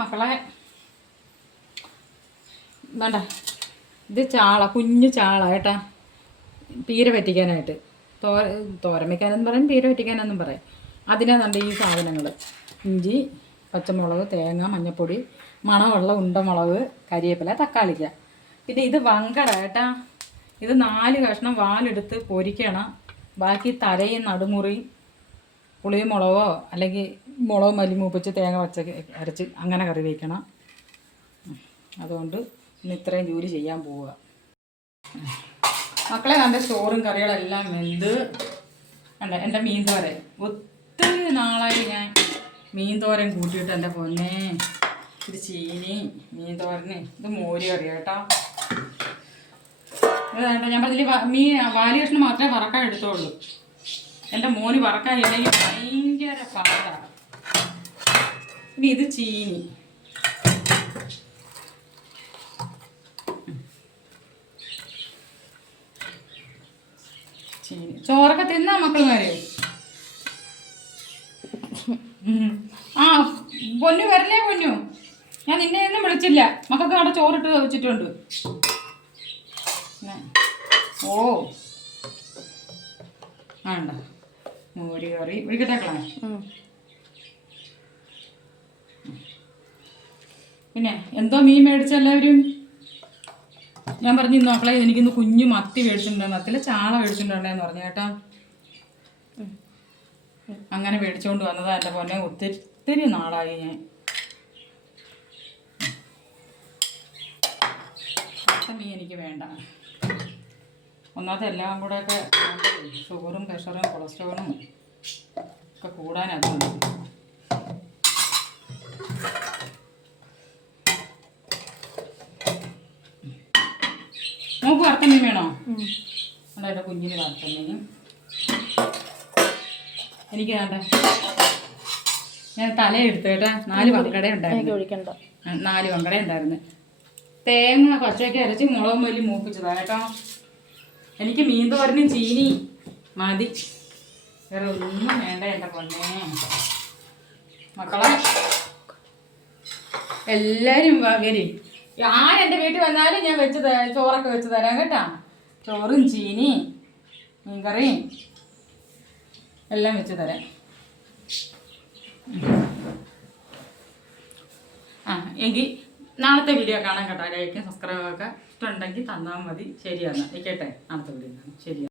മക്കളെ വേണ്ട, ഇത് ചാള, കുഞ്ഞു ചാള കേട്ടാ, പീര പറ്റിക്കാനായിട്ട്. തോരൻ വയ്ക്കാനെന്നും പറയും, പീര പറ്റിക്കാനെന്നും പറയും. അതിനാണ് ഈ സാധനങ്ങൾ: ഇഞ്ചി, പച്ചമുളക്, തേങ്ങ, മഞ്ഞൾപ്പൊടി, മണമുള്ള ഉണ്ടമുളക്, കരിവേപ്പില, തക്കാളിക്ക. പിന്നെ ഇത് വങ്കട കേട്ടാ. ഇത് 4 കഷ്ണം വാലെടുത്ത് പൊരിക്കണം. ബാക്കി തലയും നടുമുറിയും പുളിയും മുളകോ അല്ലെങ്കിൽ മുളക് മല്ലി മൂപ്പിച്ച് തേങ്ങ അരച്ച് അങ്ങനെ കറി വയ്ക്കണം. അതുകൊണ്ട് ഇന്ന് ഇത്രയും ജോലി ചെയ്യാൻ പോവുക. മക്കളെ കണ്ട ചോറും കറികളെല്ലാം വെന്ത് കണ്ട. എൻ്റെ മീൻ തോരൻ ഒത്തിരി നാളായി ഞാൻ മീൻ തോരൻ കൂട്ടിയിട്ട്. എൻ്റെ പൊന്നെ, ഇത് ചീനി മീൻ തോരന്, ഇത് മോര് കറി കേട്ടോ. ഇത് ഞാൻ പറഞ്ഞില്ല, മീൻ വാലി കഷ്ണം മാത്രമേ വറക്കാൻ എടുത്തോളൂ. എൻ്റെ മോന് വറക്കാൻ ഇല്ലെങ്കിൽ ഭയങ്കര പാടാണ്. ഇനി ഇത് ചീനി, ചോറൊക്കെ തിന്നാ മക്കളുമാര്. ആ പൊന്നു വരല്ലേ പൊന്നു, ഞാൻ നിന്നെ ഒന്നും വിളിച്ചില്ല. മക്കൾക്ക് അവിടെ ചോറിട്ട് വെച്ചിട്ടുണ്ട്. ഓ വേണ്ട, മോര് കറി വിളിക്കട്ടേക്കളെ. പിന്നെ എന്തോ മീൻ മേടിച്ചെല്ലാവരും. ഞാൻ പറഞ്ഞു ഇന്ന് മക്കളെ എനിക്കിന്ന് കുഞ്ഞു മത്തി മേടിച്ചിട്ടുണ്ടെന്ന്, മത്തിലെ ചാള മേടിച്ചിട്ടുണ്ടെന്ന് പറഞ്ഞു കേട്ടോ. അങ്ങനെ മേടിച്ചുകൊണ്ട് വന്നതാ എൻ്റെ പൊന്നെ. ഒത്തിരി നാളായി ഞാൻ. മീൻ എനിക്ക് വേണ്ട. ഒന്നാമത്തെ എല്ലാം കൂടെ ഒക്കെ ഷുഗറും പ്രഷറും കൊളസ്ട്രോളും ഒക്കെ കൂടാനതുണ്ട്. നോക്ക് വറുത്ത മീൻ വേണോ? അതായത് കുഞ്ഞിന് വറുത്ത മീൻ എനിക്ക് വേണ്ട. ഞാൻ തലയെടുത്ത് കേട്ടാ. 4 വങ്കട ഉണ്ടായിരുന്നു. 4 വങ്കട ഉണ്ടായിരുന്നു. തേങ്ങ പച്ചയ്ക്ക് അരച്ച് മുളകും മല്ലി മൂപ്പിച്ചതാ കേട്ടോ. എനിക്ക് മീൻ തോരനും ചീനി മതി, വേറെ ഒന്നും വേണ്ട എൻ്റെ പൊന്നെ. മക്കളെ എല്ലാവരും വരി. ആരെൻ്റെ വീട്ടിൽ വന്നാലും ഞാൻ ചോറൊക്കെ വെച്ച് തരാം കേട്ടാ. ചോറും ചീനി മീൻകറിയും എല്ലാം വെച്ച് തരാം. എങ്കിൽ നാളത്തെ വീഡിയോ കാണാൻ കേട്ടോ. ലൈക്കും സബ്സ്ക്രൈബൊക്കെ ഇഷ്ടമുണ്ടെങ്കിൽ തന്നാൽ മതി. ശരിയാണ്, കേട്ടെ. നാളത്തെ വീഡിയോ കാണാം. ശരിയാണ്.